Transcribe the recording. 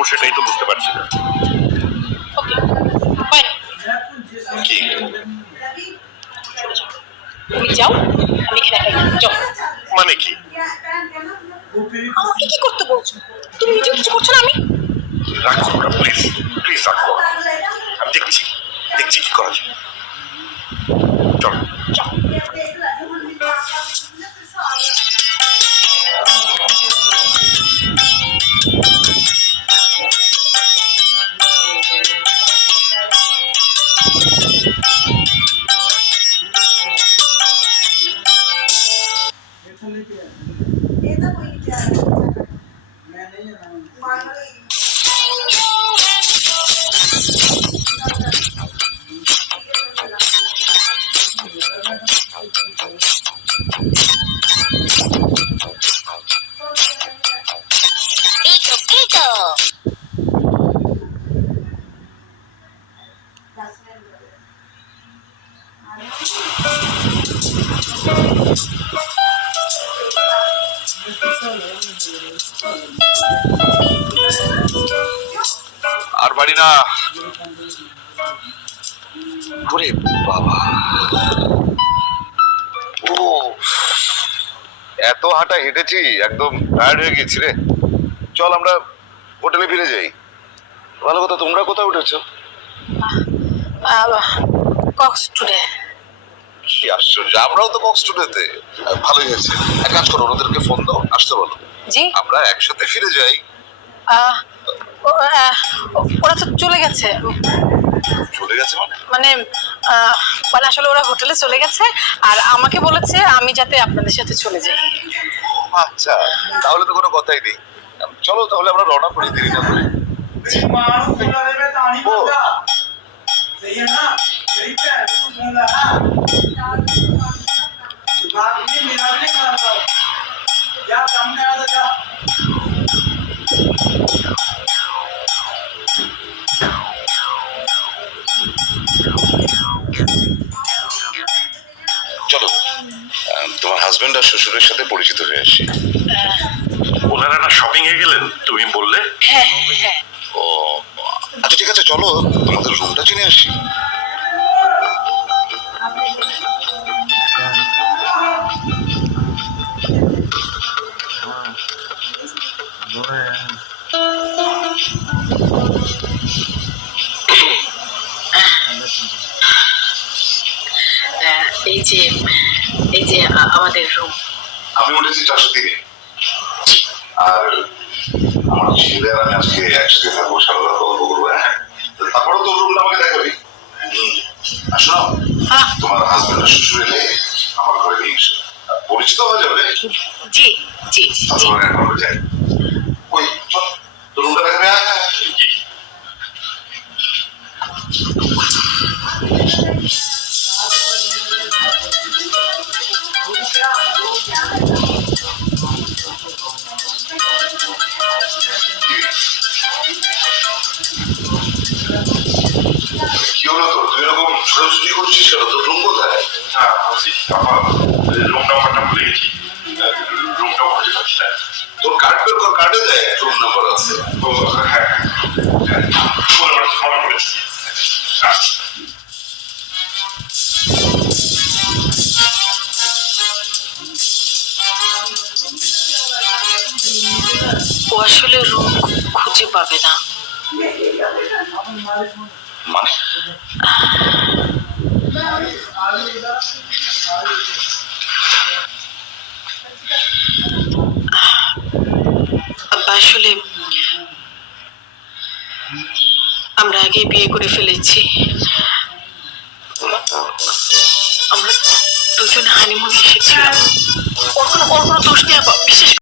করবো সেটাই তো বুঝতে পারছি না। Okay bye. কি তুমি যাও, আমি এখানে একাই যাও। মানে কি? আমাকে কি করতে বলছো? তুমি নিজে কিছু করছো না। আমি রাখো ওটা, প্লিজ প্লিজ রাখো। আমি দেখছি দেখছি কি করা যায়। চলো যাও। আর বাড়ি না। ওরে বাবা, ও এত হাঁটা হেঁটেছি একদম টায়ার্ড হয়ে গেছি রে। চল আমরা হোটেলে ফিরে যাই। ভালো কথা, তোমরা কোথায় উঠেছো? Cox today. কি আশ্চর্য, আমরাও তো কক্স টুডেতে। ভালোই হয়েছে, এক কাজ করো, ওদেরকে ফোন দাও, আসতে বলো। জি আমরা একসাথে ফিরে যাই। ওরা তো চলে গেছে। চলে গেছে মানে? মানে মানে আসলে ওরা হোটেলে চলে গেছে আর আমাকে বলেছে আমি যাতে আপনাদের সাথে চলে যাই। আচ্ছা, তাহলে তো কোনো কথাই নেই। চলো তাহলে আমরা রওনা করি, দেরি না করে। ও सही है ना? यही पे है, तू बोल रहा है। दिमाग में मेरा भी नहीं खा रहा। जा कम कर दे जा। চলো, তোমার হাজবেন্ড আর শ্বশুরের সাথে পরিচিত হয়ে আসি। ওনারা না শপিং এ গেলেন তুমি বললে? হ্যাঁ হ্যাঁ। ও আচ্ছা ঠিক আছে, চলো তোমাদের রুমটা চিনে আসি। এই যে আমাদের রুম। আমি উঠেছি 403-এ, আর আমার ছেলে আর আমি আজকে একসাথে থাকবো, সারা রাত গল্প করবো। হ্যাঁ, তারপরেও তোর রুমটা আমাকে দেখাবি। আর শোনো, তোমার হাজবেন্ড আর শ্বশুর এলে আমার ঘরে নিয়ে এসো, পরিচিত হয়ে যাবে। জি জি তারপরে এখন আমরা যাই। ওই চল, তোর রুমটা দেখাবে। কি হলো তোর? তুই এরকম ছোটাছুটি করছিস কেন? তোর রুম কোথায়? হ্যাঁ বলছি, রুম নাম্বারটা ভুলে গেছি, রুমটাও খুঁজে পাচ্ছি না। তোর কার্ড বের কর, কার্ডে দেয় রুম নাম্বার আছে। ও হ্যাঁ হ্যাঁ, মনে পড়েছি। ও আসলে রুম খুঁজে পাবে না। মানে আসলে আমরা আগে বিয়ে করে ফেলেছি। আমরা দুজনে হানিমুনে এসেছিলাম। ওর কোনো দোষ নেই, বিশেষ